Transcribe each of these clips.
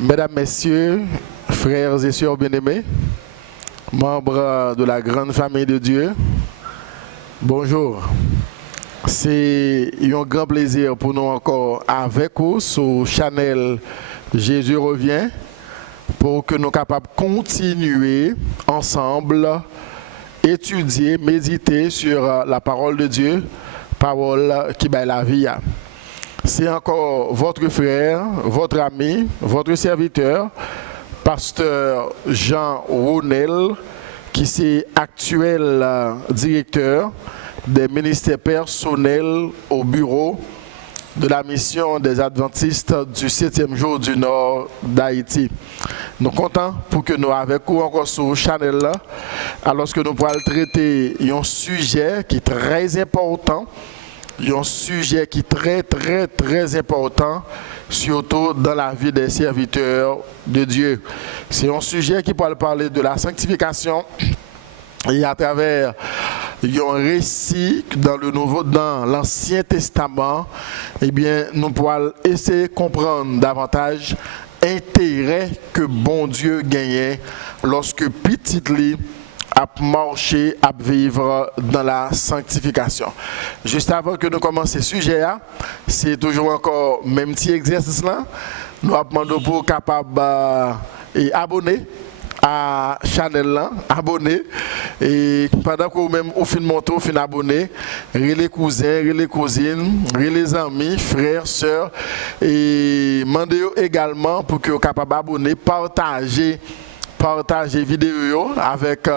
Mesdames, Messieurs, frères et sœurs bien-aimés, membres de la grande famille de Dieu, bonjour. C'est un grand plaisir pour nous encore avec vous sur Channel Jésus revient pour que nous soyons capables de continuer ensemble, étudier, méditer sur la parole de Dieu, parole qui bat la vie. C'est encore votre frère, votre ami, votre serviteur, pasteur Jean Ronel, qui est actuel directeur des ministères personnels au bureau de la mission des adventistes du 7e jour du nord d'Haïti. Nous sommes contents pour que nous avec vous encore sur Channel là, alors que nous pourrons traiter un sujet qui est très important. Il y a un sujet qui est très important, surtout dans la vie des serviteurs de Dieu. C'est un sujet qui peut parler de la sanctification et à travers un récit dans l'Ancien Testament, eh bien, nous pourrons essayer de comprendre davantage l'intérêt que bon Dieu gagnait lorsque petit lit à marcher, à vivre dans la sanctification. Juste avant que nous commencions ce sujet, c'est toujours encore le même petit exercice là. Nous demandons pour capable et abonner à la chaîne là, abonner et pendant que vous-même vous fin monter, vous fin abonner, les cousins, les cousines, les amis, frères, sœurs et demandez également pour que vous capable abonner, partager vidéo avec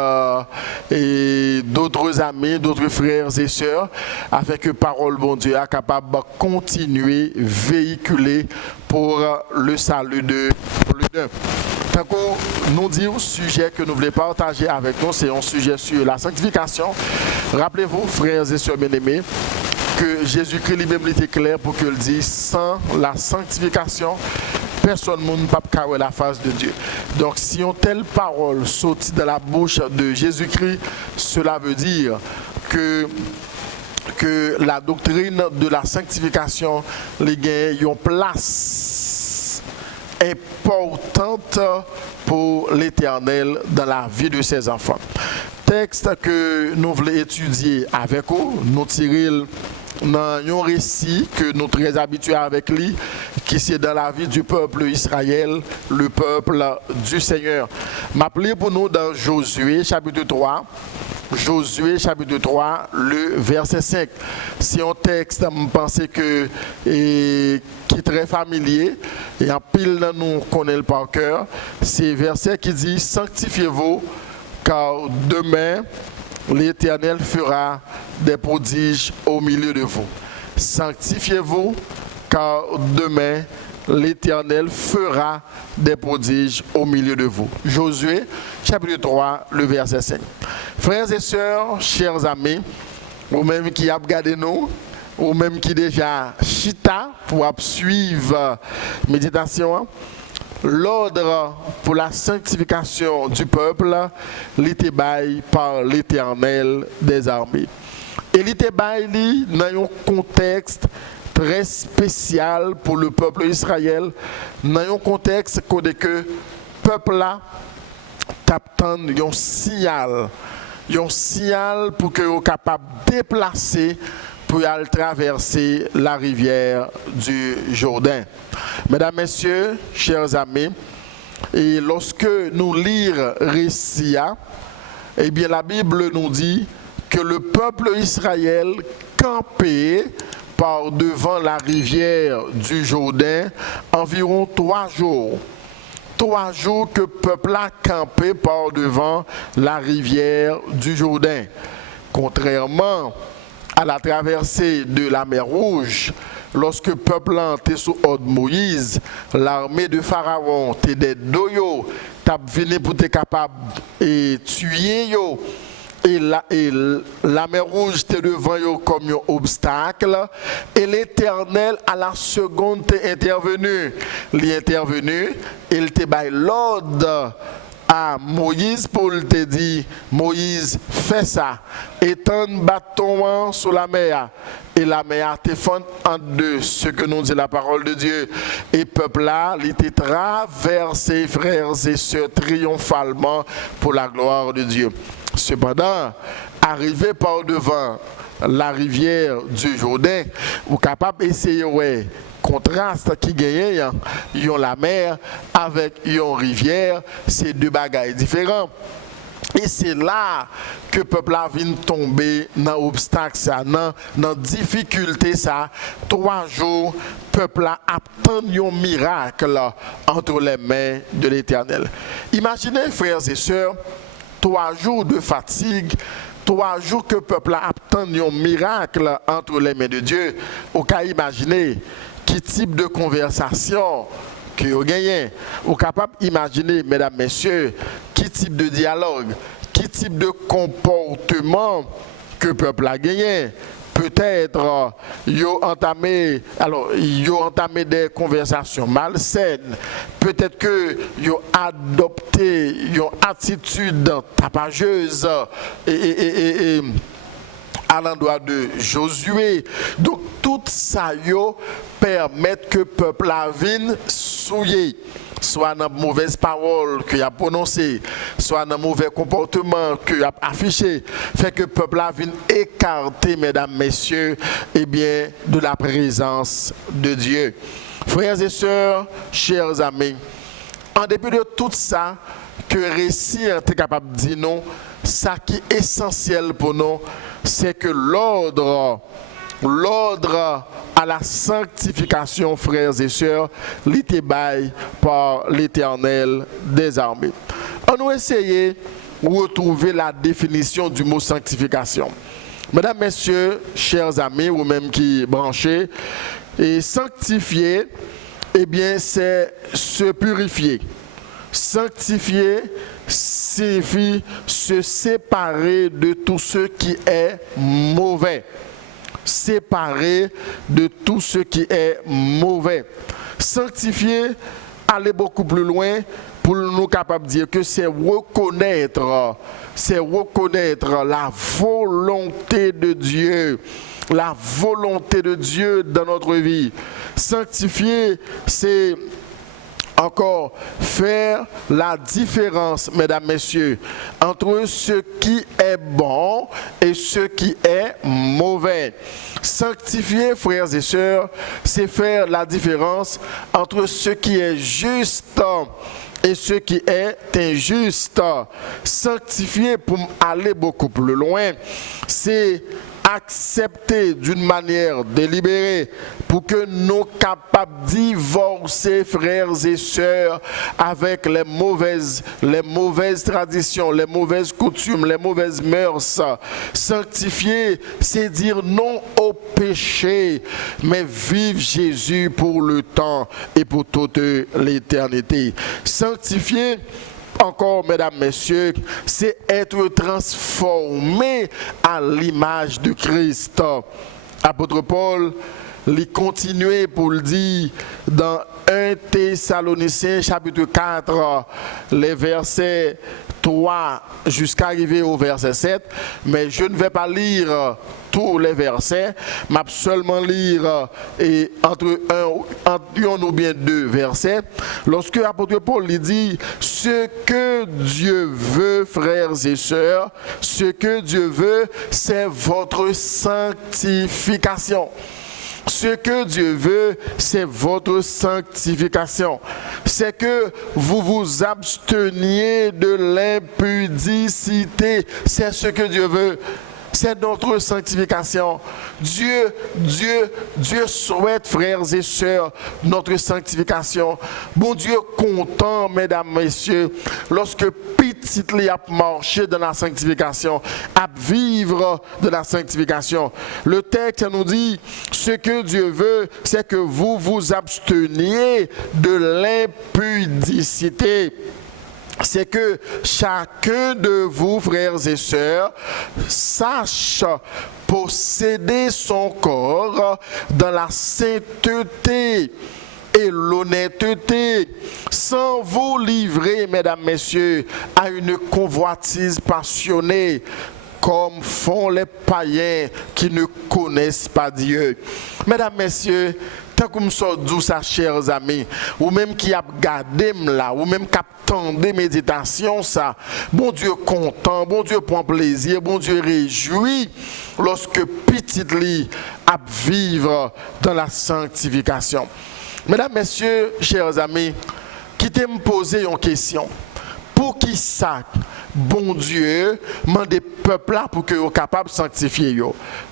d'autres amis, d'autres frères et sœurs, afin que parole bon Dieu est capable de continuer, véhiculer pour le salut de l'un. Tant que nous dit au sujet que nous voulons partager avec nous, c'est un sujet sur la sanctification. Rappelez-vous, frères et sœurs bien-aimés, que Jésus-Christ lui-même était clair pour qu'il dise sans la sanctification, personne ne peut pas voir la face de Dieu. Donc si une telle parole sortit de la bouche de Jésus-Christ, cela veut dire que la doctrine de la sanctification les gagne une place importante pour l'Éternel dans la vie de ses enfants. Texte que nous voulons étudier avec vous, nous tirons dans un récit que nous sommes très habitués avec lui, qui c'est dans la vie du peuple Israël, le peuple du Seigneur. M'appeler pour nous dans Josué chapitre 3, chapitre 3, le verset 5. C'est un texte, je pense que qui est très familier, et en pile nous connaissons par cœur. C'est un verset qui dit « Sanctifiez-vous, car demain, l'Éternel fera des prodiges au milieu de vous. Sanctifiez-vous, car demain, l'Éternel fera des prodiges au milieu de vous. » Josué, chapitre 3, le verset 5. Frères et sœurs, chers amis, ou même qui a regardé nous, ou même qui déjà chita pour suivre la méditation, l'ordre pour la sanctification du peuple l'était baillé par l'Éternel des armées. Et l'était baillé dans un contexte très spécial pour le peuple d'Israël, dans un contexte où le peuple là t'attend un signal pour que soit capable de déplacer pour aller traverser la rivière du Jourdain. Mesdames, Messieurs, chers amis, et lorsque nous lisons récit, eh bien la Bible nous dit que le peuple Israël campait par devant la rivière du Jourdain environ 3 jours. 3 jours que le peuple a campé par devant la rivière du Jourdain. Contrairement à la traversée de la mer Rouge, lorsque le peuple était sous ordre Moïse, l'armée de Pharaon était des doyo, t'as venu pour être capable de tuer yo. Et la mer Rouge était devant eux comme un obstacle. Et l'Éternel, à la seconde, est intervenu. Il est intervenu, il te baille l'ordre à Moïse pour te dire, Moïse, fais ça, étends bâton sur la mer, et la mer te fend en deux, ce que nous dit la parole de Dieu. Et peuple là, il était traversé, frères et sœurs, triomphalement pour la gloire de Dieu. Cependant, arrivé par devant la rivière du Jourdain, vous êtes capable d'essayer, ouais, contraste qui gagne, ils ont la mer avec une rivière, c'est deux bagailles différents. Et c'est là que le peuple a vient tomber dans l'obstacle, dans la difficulté. 3 jours, le peuple a attendu un miracle entre les mains de l'Éternel. Imaginez, frères et sœurs, 3 jours de fatigue, 3 jours que le peuple a attendu un miracle entre les mains de Dieu. Vous pouvez imaginer quel type de conversation que vous gagnez. Vous êtes capable d'imaginer, mesdames, messieurs, quel type de dialogue, quel type de comportement que le peuple a gagné. Peut-être ils ont entamé des conversations malsaines. Peut-être qu'ils ont adopté une attitude tapageuse et à l'endroit de Josué. Donc tout ça permet que le peuple vienne souiller, soit dans de mauvaises paroles qu'il a prononcées, soit dans de mauvais comportements qu'il a affichés, fait que le peuple vienne écarter, mesdames, messieurs, de la présence de Dieu. Frères et sœurs, chers amis, en dépit de tout ça, que le récit est capable de dire non, ça qui est essentiel pour nous, c'est que l'ordre à la sanctification, frères et sœurs, l'était bail par l'Éternel des armées. On va essayer de retrouver la définition du mot sanctification. Mesdames, messieurs, chers amis, ou même qui branchez, et sanctifier, c'est se purifier. Sanctifier signifie se séparer de tout ce qui est mauvais. Séparer de tout ce qui est mauvais. Sanctifier, aller beaucoup plus loin pour nous capables de dire que c'est reconnaître la volonté de Dieu. La volonté de Dieu dans notre vie. Sanctifier, c'est encore faire la différence, mesdames, messieurs, entre ce qui est bon et ce qui est mauvais. Sanctifier, frères et sœurs, c'est faire la différence entre ce qui est juste et ce qui est injuste. Sanctifier, pour aller beaucoup plus loin, c'est accepter d'une manière délibérée pour que nous capables de divorcer, frères et sœurs, avec les mauvaises traditions, les mauvaises coutumes, les mauvaises mœurs. Sanctifier, c'est dire non au péché, mais vivre Jésus pour le temps et pour toute l'éternité. Sanctifier, encore, mesdames, messieurs, c'est être transformé à l'image de Christ. Apôtre Paul, il continue pour le dire dans 1 Thessaloniciens chapitre 4, les versets 3 jusqu'à arriver au verset 7, mais je ne vais pas lire tous les versets, mais seulement lire entre un ou bien 2 versets. Lorsque l'apôtre Paul dit ce que Dieu veut, frères et sœurs, ce que Dieu veut, c'est votre sanctification. Ce que Dieu veut, c'est votre sanctification. C'est que vous vous absteniez de l'impudicité. C'est ce que Dieu veut. C'est notre sanctification. Dieu souhaite, frères et sœurs, notre sanctification. Bon Dieu content, mesdames, messieurs, lorsque petit li a marché dans la sanctification, à vivre de la sanctification. Le texte nous dit, ce que Dieu veut, c'est que vous vous absteniez de l'impudicité. C'est que chacun de vous, frères et sœurs, sache posséder son corps dans la sainteté et l'honnêteté, sans vous livrer, mesdames, messieurs, à une convoitise passionnée, comme font les païens qui ne connaissent pas Dieu. Mesdames, messieurs, tant que nous sommes douces, chers amis, ou même qui a gardé là, ou même qui a tendu méditation, ça, bon Dieu content, bon Dieu prend plaisir, bon Dieu réjouit lorsque petit lit a vivre dans la sanctification. Mesdames, messieurs, chers amis, quittez me poser une question. Pour qui ça, bon Dieu, demande des peuples là pour que soient capables de sanctifier.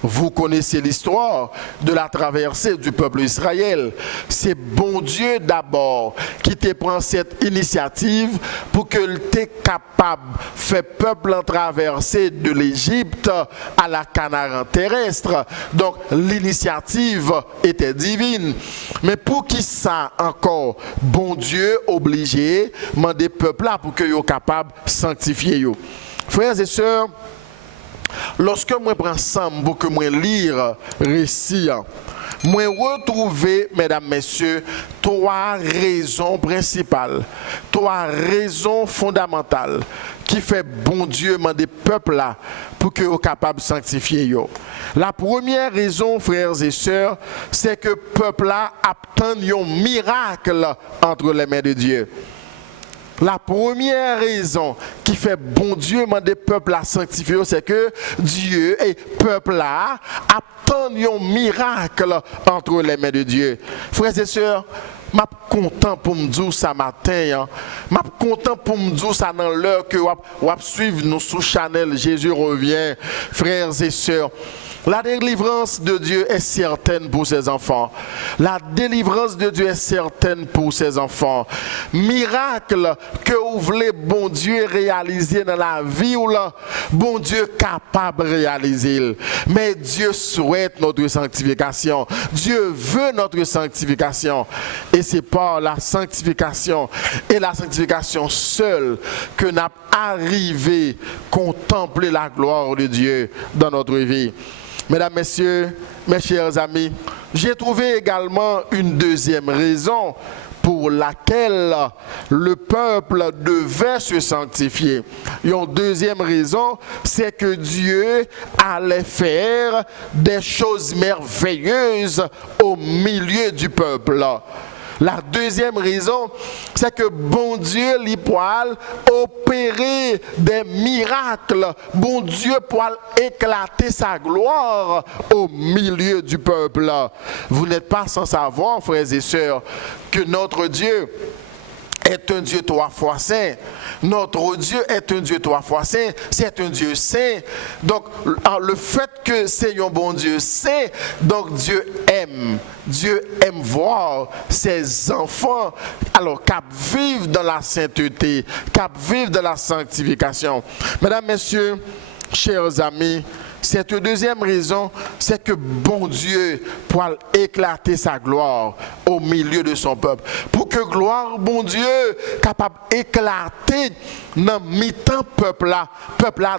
Vous connaissez l'histoire de la traversée du peuple Israël. C'est bon Dieu d'abord qui te prend cette initiative pour que tu es capable de faire peuple en traversée de l'Égypte à la Canaan terrestre. Donc l'initiative était divine. Mais pour qui ça encore, bon Dieu obligé demande des peuples là pour que soient capables de sanctifier. Frères et sœurs, lorsque moi prends ensemble pour que moi lire récit, moi retrouver, mesdames, messieurs, trois raisons principales, trois raisons fondamentales qui fait bon Dieu demander peuple là pour que soient capables de sanctifier. La première raison, frères et sœurs, c'est que peuple là attend un miracle entre les mains de Dieu. La première raison qui fait bon Dieu demander peuple à sanctifier, c'est que Dieu et peuple là attendent un miracle entre les mains de Dieu. Frères et sœurs, je suis content pour me dire ça matin. Je suis content pour me dire ça dans l'heure que vous suivez nous sous Chanel. Jésus revient. Frères et sœurs, la délivrance de Dieu est certaine pour ses enfants. La délivrance de Dieu est certaine pour ses enfants. Miracle que vous voulez, bon Dieu, réaliser dans la vie ou là, bon Dieu capable de réaliser. Mais Dieu souhaite notre sanctification. Dieu veut notre sanctification. Et c'est par la sanctification et la sanctification seule que nous arrivé à contempler la gloire de Dieu dans notre vie. Mesdames, messieurs, mes chers amis, j'ai trouvé également une deuxième raison pour laquelle le peuple devait se sanctifier. Une deuxième raison, c'est que Dieu allait faire des choses merveilleuses au milieu du peuple. La deuxième raison, c'est que bon Dieu lui pourra opérer des miracles. Bon Dieu pourra éclater sa gloire au milieu du peuple. Vous n'êtes pas sans savoir, frères et sœurs, que notre Dieu est un Dieu trois fois saint. Notre Dieu est un Dieu trois fois saint. C'est un Dieu saint. Donc, le fait que c'est un bon Dieu saint, donc Dieu aime. Dieu aime voir ses enfants, alors qu'à vivre dans la sainteté, qu'à vivre dans la sanctification. Mesdames, messieurs, chers amis, cette deuxième raison, c'est que bon Dieu pourra éclater sa gloire au milieu de son peuple. Pour que gloire, bon Dieu, capable d'éclater dans mi-temps peuple là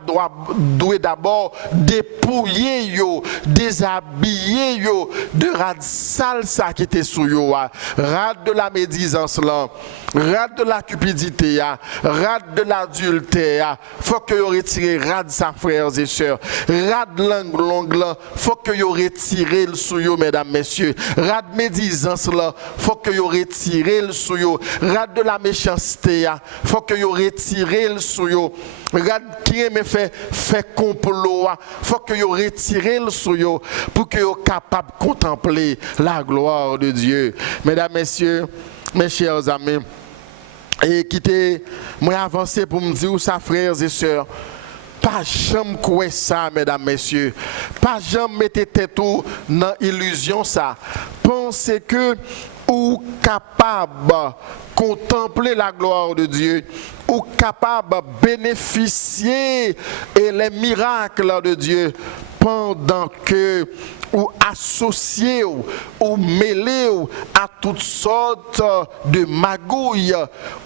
doit d'abord dépouiller yo, déshabiller yo de rad sale ça qui était sous yo, rad de la médisance là, rad de la cupidité, rad de l'adultère, faut que yo retire rad sa frères et sœurs, rad langue là, faut que yo retire le sous yo mesdames messieurs, rad médisance là, faut que yo retire le sous yo, rad de la méchanceté, faut que yo retire le sous yo. Regarde qui me fait complot, faut que yo retire le sous yo pour que yo capable de contempler la gloire de Dieu. Mesdames, messieurs, mes chers amis, et quittez moi avancer pour me dire ça frères et sœurs. Pas jamais quoi ça, mesdames, messieurs. Pas jamais mettez tête dans l'illusion ça. Pensez que ou capable contempler la gloire de Dieu, ou capable bénéficier et les miracles de Dieu pendant que ou associé ou mêlé à toutes sortes de magouilles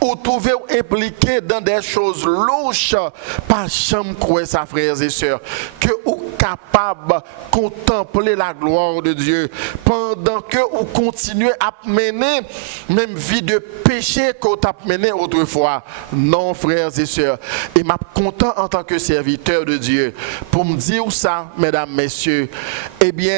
ou trouvé impliqué dans des choses louches, pas jamais croire ça, frères et sœurs, que ou capable de contempler la gloire de Dieu pendant que vous continuez à mener même vie de péché que vous avez mené autrefois. Non, frères et sœurs. Et je suis content en tant que serviteur de Dieu pour me dire ça, mesdames, messieurs. Eh bien,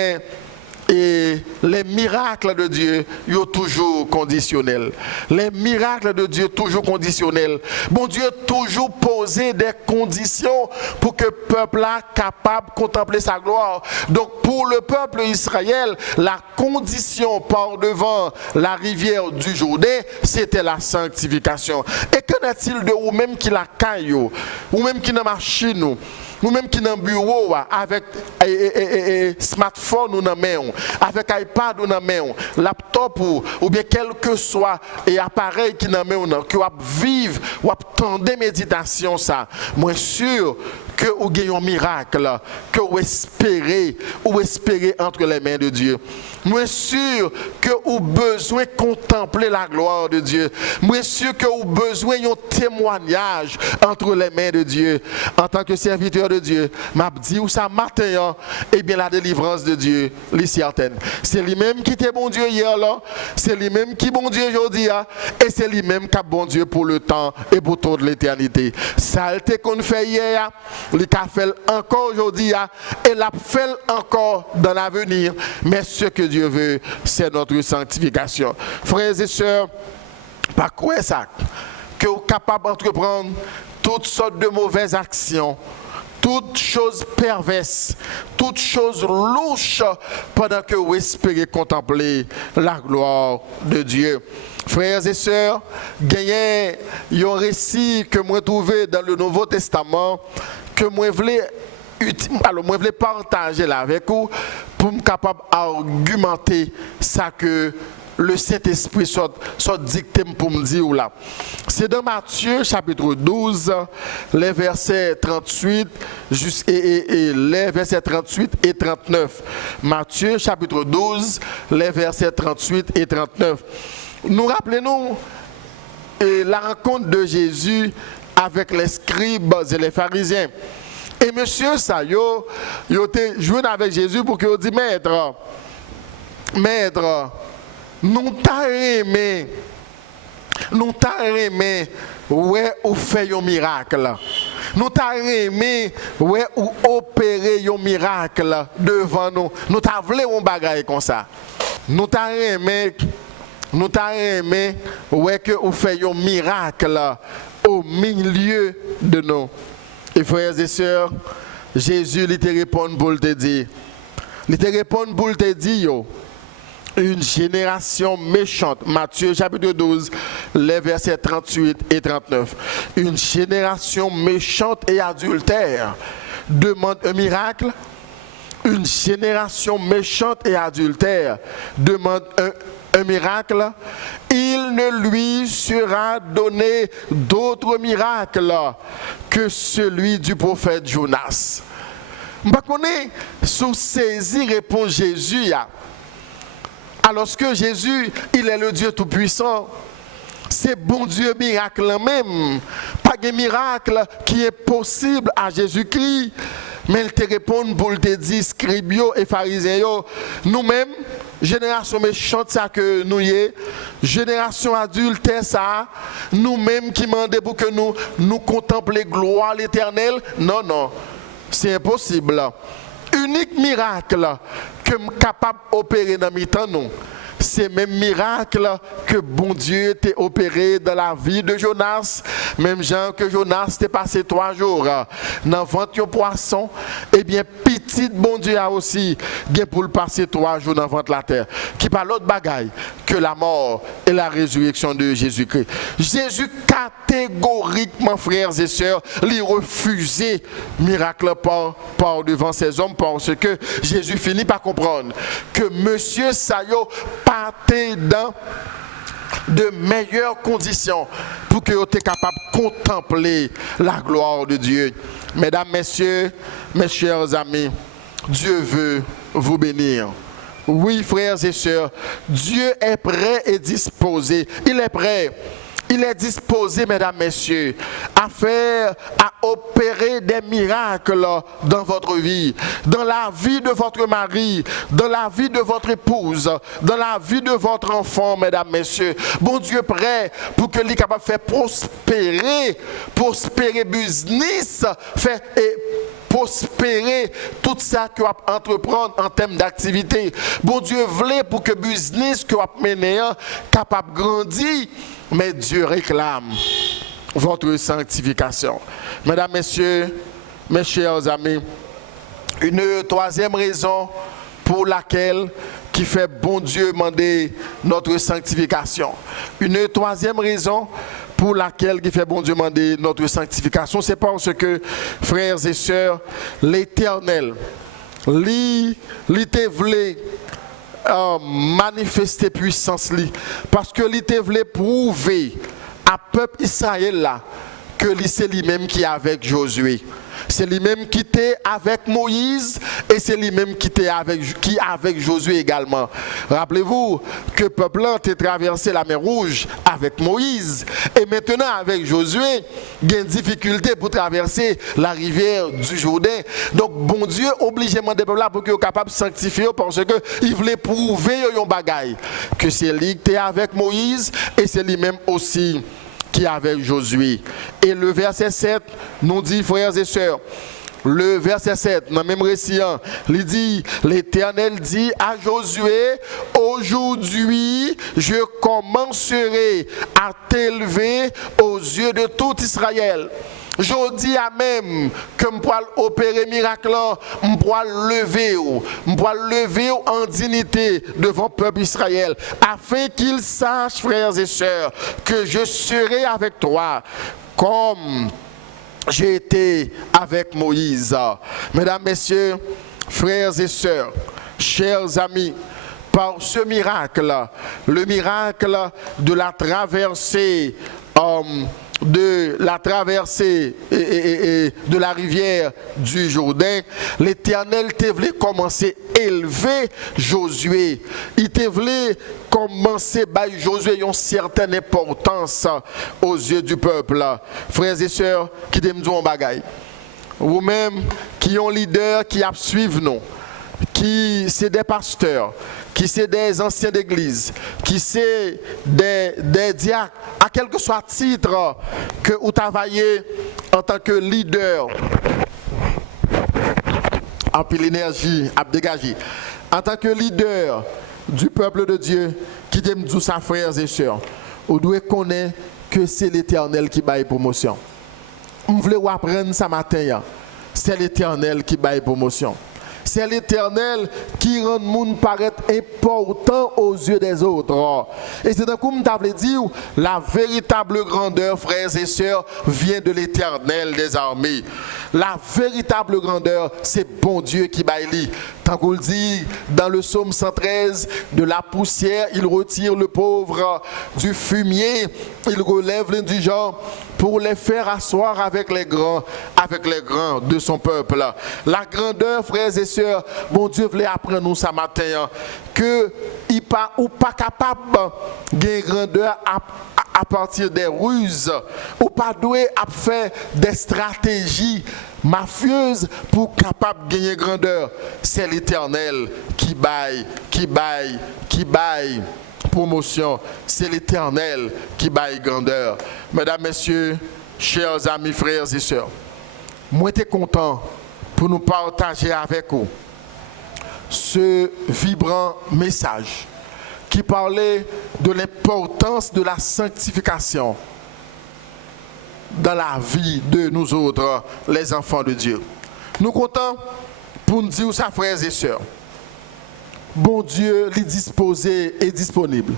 et les miracles de Dieu, ils sont toujours conditionnels. Les miracles de Dieu, toujours conditionnels. Bon Dieu, toujours posé des conditions pour que le peuple soit capable de contempler sa gloire. Donc, pour le peuple Israël, la condition par devant la rivière du Jourdain, c'était la sanctification. Et qu'en est-il de vous-même qui la caillou, ou même qui n'a machine, ou même qui dans un bureau avec smartphone ou dans main, avec iPad ou dans main, laptop ou bien quel que soit et appareil qui dans main, que vous vivre ou attendre méditation ça, moi sûr que vous avez un miracle, que vous espérez entre les mains de Dieu. Moi sûr que vous avez besoin de contempler la gloire de Dieu. Moi sûr que vous avez besoin d'un témoignage entre les mains de Dieu. En tant que serviteur de Dieu, m'a dit où ça matin, eh bien la délivrance de Dieu, les certaine. C'est lui-même qui était bon Dieu hier là, c'est lui-même qui est bon Dieu aujourd'hui, et c'est lui-même qui est bon Dieu pour le temps et pour toute l'éternité. Ça a été qu'on fait hier, il a fait encore aujourd'hui, et l'a fait encore dans l'avenir. Mais ce que Dieu veut, c'est notre sanctification. Frères et sœurs, pas quoi ça, que vous êtes capables d'entreprendre toutes sortes de mauvaises actions, toutes choses perverses, toutes choses louches, pendant que vous espérez contempler la gloire de Dieu. Frères et sœurs, il y a un récit que moi trouvé dans le Nouveau Testament que moi voulais partager là avec vous pour me capable d'argumenter ça que le Saint-Esprit soit dicté pour me dire là. C'est dans Matthieu chapitre 12, les versets 38 et les versets 38 et 39. Matthieu chapitre 12, les versets 38 et 39. Nous rappelons la rencontre de Jésus avec les scribes et les pharisiens. Et monsieur ça, il était joué avec Jésus pour qu'il dise Maître, nous t'a aimé, ouais, ou fait un miracle. Nous t'a aimé, ouais, ou opérer un miracle devant nous. Nous t'a voulu un bagage comme ça. Nous t'a aimé, ouais, que ou fait un miracle au milieu de nous. Et frères et sœurs, Jésus lui te répond pour te dire. Il te répond pour te dire, une génération méchante. Matthieu chapitre 12, les versets 38 et 39. Une génération méchante et adultère demande un miracle. Une génération méchante et adultère demande un miracle. Il ne lui sera donné d'autre miracle que celui du prophète Jonas. Je connais sous saisi répond Jésus. Alors que Jésus, il est le Dieu Tout-Puissant. C'est bon Dieu miracle même. Pas de miracle qui est possible à Jésus-Christ. Mais il te répond pour te dire, scribio et pharisiens, nous-mêmes, génération méchante, ça que nous y est, génération adulte, ça, nous-mêmes qui demandons pour que nous contemplions gloire l'éternel. Non, c'est impossible. Unique miracle que je suis capable d'opérer dans mes temps, nous. C'est même miracle que bon Dieu t'a opéré dans la vie de Jonas. Même Jean que Jonas t'est passé 3 jours dans le ventre de poisson. Eh bien, petit bon Dieu a aussi pour le passer 3 jours dans le ventre de la terre. Qui parle l'autre bagaille que la mort et la résurrection de Jésus-Christ. Jésus catégoriquement, frères et sœurs, lui refusait miracle par devant ces hommes parce que Jésus finit par comprendre que Monsieur Sayo partait dans de meilleures conditions pour que vous soyez capable de contempler la gloire de Dieu. Mesdames, messieurs, mes chers amis, Dieu veut vous bénir. Oui, frères et sœurs, Dieu est prêt et disposé. Il est prêt. Il est disposé, mesdames, messieurs, à opérer des miracles dans votre vie, dans la vie de votre mari, dans la vie de votre épouse, dans la vie de votre enfant, mesdames, messieurs. Bon Dieu prêt pour que lui capable de faire prospérer business, faire prospérer tout ça que vous entreprendre en termes d'activité. Bon Dieu voulait pour que business que vous menez capable de grandir, mais Dieu réclame votre sanctification. Mesdames, messieurs, mes chers amis, une troisième raison pour laquelle qui fait bon Dieu demander notre sanctification. Une troisième raison pour laquelle qui fait bon Dieu demander notre sanctification, c'est parce que, frères et sœurs, l'Éternel, lui te voulait manifester puissance, parce que lui te voulait prouver à peuple Israël là, que c'est lui-même qui est avec Josué. C'est lui-même qui était avec Moïse et c'est lui-même qui est avec Josué également. Rappelez-vous que le peuple a traversé la mer Rouge avec Moïse et maintenant avec Josué, il y a une difficulté pour traverser la rivière du Jourdain. Donc bon Dieu oblige des peuples là pour qu'ils soient capables de sanctifier parce qu'il voulait prouver un bagaille que c'est lui qui est avec Moïse et c'est lui-même aussi qui est avec Josué. Et le verset 7 nous dit, frères et sœurs, le verset 7, dans le même récit, il dit, l'Éternel dit à Josué, aujourd'hui je commencerai à t'élever aux yeux de tout Israël. Je dis à même que je pourrais opérer miracle, je pourrais lever en dignité devant le peuple Israël, afin qu'ils sachent, frères et sœurs, que je serai avec toi comme j'ai été avec Moïse. Mesdames, messieurs, frères et sœurs, chers amis, par ce miracle, le miracle de la traversée de la rivière du Jourdain, l'Éternel te voulait commencer à élever Josué. Il te voulait commencer à Josué une certaine importance aux yeux du peuple. Frères et sœurs, qui t'aiment un bagaille. Vous-même qui ont leader qui suivent nous, qui c'est des pasteurs, qui c'est des anciens d'église, qui c'est des diacres, à quel que soit titre que vous travaillez en tant que leader, en pile l'énergie à dégager, en tant que leader du peuple de Dieu, qui t'aime tous ses frères et sœurs, vous devez connaître que c'est l'Éternel qui baille promotion. Vous voulez apprendre ça matin, c'est l'Éternel qui baille promotion. C'est l'Éternel qui rend le monde paraître important aux yeux des autres. Et c'est d'un coup, je veux dire, la véritable grandeur, frères et sœurs, vient de l'Éternel des armées. La véritable grandeur, c'est bon Dieu qui baille. Tant qu'on le dit dans le psaume 113, de la poussière, il retire le pauvre du fumier, il relève l'indigent pour les faire asseoir avec les grands de son peuple. La grandeur, frères et sœurs, mon Dieu voulait apprendre nous ce matin que il pas capable de grandeur à partir des ruses, ou pas doué à faire des stratégies mafieuses pour capable de gagner grandeur. C'est l'Éternel qui baille promotion. C'est l'Éternel qui baille grandeur. Mesdames, messieurs, chers amis, frères et sœurs, moi j'étais content pour nous partager avec vous ce vibrant message qui parlait de l'importance de la sanctification dans la vie de nous autres, les enfants de Dieu. Nous comptons pour nous dire, ça, frères et sœurs, bon Dieu, est disposé et disponible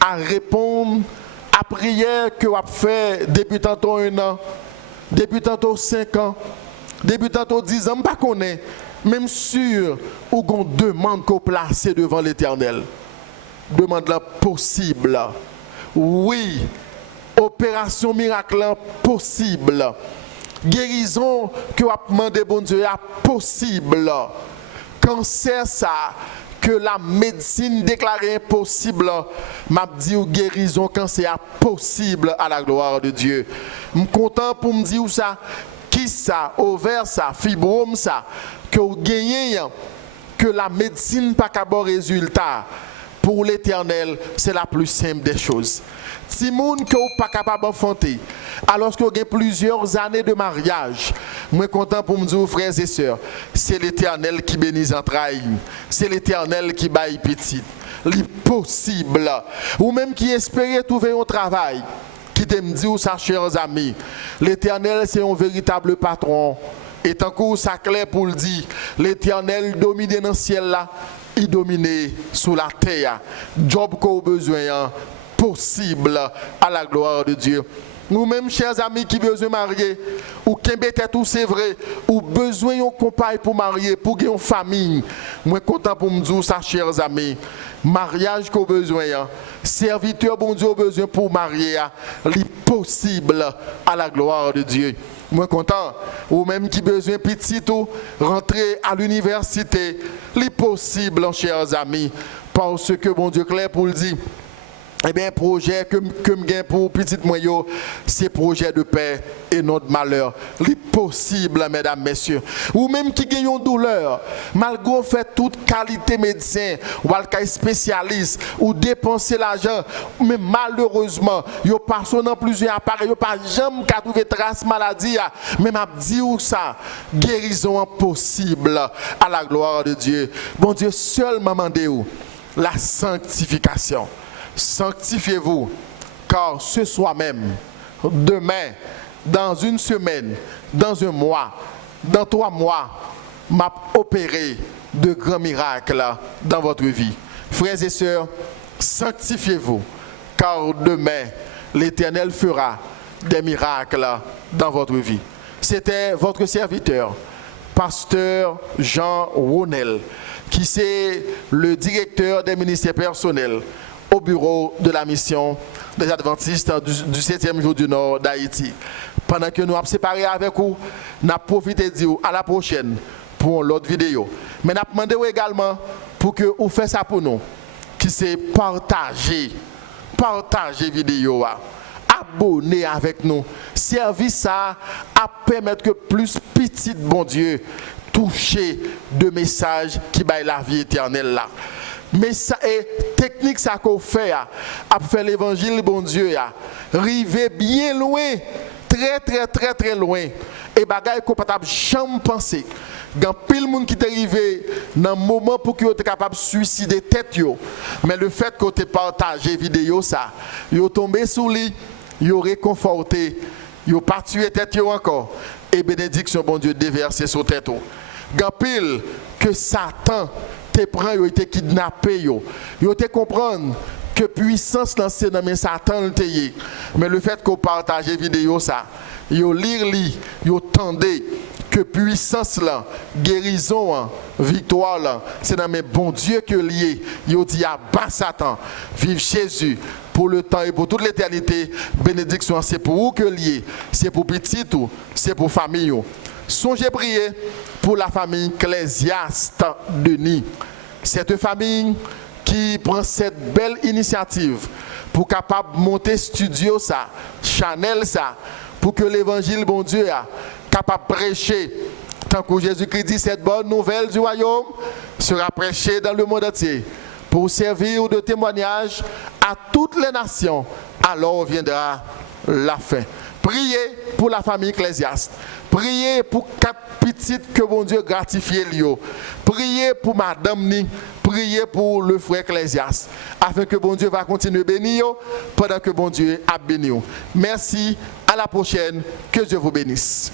à répondre à prière que vous avez fait depuis tantôt 1 an, depuis tantôt 5 ans, depuis tantôt 10 ans, pas connaît, même sûr, ou qu'on demande qu'on place devant l'Éternel. Demande la possible. Oui, opération miracle possible. Guérison que vous avez demandé, bon Dieu, possible. cancer ça que la médecine déclarait impossible, m'a dit ou guérison cancer possible à la gloire de Dieu. Je suis content pour me dire ça, qui ça, ovaire ça, fibrome ça, que vous gagnez, que la médecine pas qu'à bon résultat. Pour l'Éternel, c'est la plus simple des choses. Si moun que vous pas capable d'enfanter, alors que vous avez plusieurs années de mariage, je suis content pour me dire, frères et sœurs, c'est l'Éternel qui bénit entrailles, c'est l'Éternel qui baille petit. L'impossible. Ou même qui espérait trouver un travail, qui te me dit, ça, chers amis, l'Éternel, c'est un véritable patron. Et tant que ça clair pour le dire, l'Éternel domine dans le ciel là, il domine sous la terre. Job qu'on a besoin, possible à la gloire de Dieu. Nous-mêmes, chers amis qui besoin de marier, ou qui est tout c'est vrai, ou besoin d'un compagne pour marier, pour gagner une famille. Moi, content pour me dire ça, chers amis. Mariage qu'on a besoin, serviteur, bon Dieu, besoin pour marier, l'impossible à la gloire de Dieu. Moi content, ou même qui besoin petit tout, rentrer à l'université, l'impossible, chers amis, parce que bon Dieu clair pour le dire. Eh bien, projet que je gagne pour petit moyen, c'est projet de paix et non de malheur. L'impossible, mesdames, messieurs. Ou même qui gagne une douleur, malgré fait toute qualité médecin, ou alcaï spécialiste, ou dépenser l'argent, mais malheureusement, il y a personne dans plusieurs appareils, il n'y a pas jamais qu'à trouver trace maladie, mais m'a dit où ça, guérison impossible à la gloire de Dieu. Bon Dieu, seul m'a demandé où la sanctification. Sanctifiez-vous, car ce soir même, demain, dans une semaine, dans un mois, dans 3 mois, m'a opéré de grands miracles dans votre vie. Frères et sœurs, sanctifiez-vous, car demain, l'Éternel fera des miracles dans votre vie. C'était votre serviteur, pasteur Jean Ronel, qui est le directeur des ministères personnels au bureau de la mission des Adventistes du 7e jour du Nord d'Haïti. Pendant que nous avons séparé avec vous, nous avons profité de dire à la prochaine pour l'autre vidéo. Mais nous avons demandé également pour que vous fassiez ça pour nous, qui c'est partager la vidéo, abonner avec nous, servir ça à permettre que plus petit bon Dieu toucher de messages qui baillent la vie éternelle là. Mais ça est technique ça qu'on fait à faire l'évangile bon Dieu arriver bien loin, très loin et bagaille qu'on pas jamais penser. Quand pile monde qui est arrivé dans un moment pour que tu capable de suicider tête yo, mais le fait que tu partagé vidéo ça, yo tombé sous lit, yo réconforté, yo pas tué tête yo encore et bénédiction bon Dieu déverser sur tête yo. Quand pile que Satan te prend, yo été kidnappé yo te comprendre que puissance lancée dans mes Satan le teye. Mais le fait qu'on partage vidéo ça, yo lire li, yo tendez que puissance là, guérison là, victoire là, c'est dans mes bon Dieu que lié. Yo dit à bas Satan, vive Jésus pour le temps et pour toute l'éternité. Bénédiction c'est pour vous que lié, c'est pour petit ou c'est pour famille. Songez prier pour la famille Ecclésiaste Denis. Cette famille qui prend cette belle initiative pour capable monter studio ça, Chanel ça, pour que l'évangile bon Dieu a capable prêcher tant que Jésus-Christ dit cette bonne nouvelle du royaume sera prêchée dans le monde entier pour servir de témoignage à toutes les nations. Alors viendra la fin. Priez pour la famille Ecclésiaste. Priez pour 4 petites que bon Dieu gratifie Lio. Priez pour madame Ni. Priez pour le frère Ecclésiaste. Afin que bon Dieu va continuer à bénir pendant que bon Dieu a béni. Merci. À la prochaine. Que Dieu vous bénisse.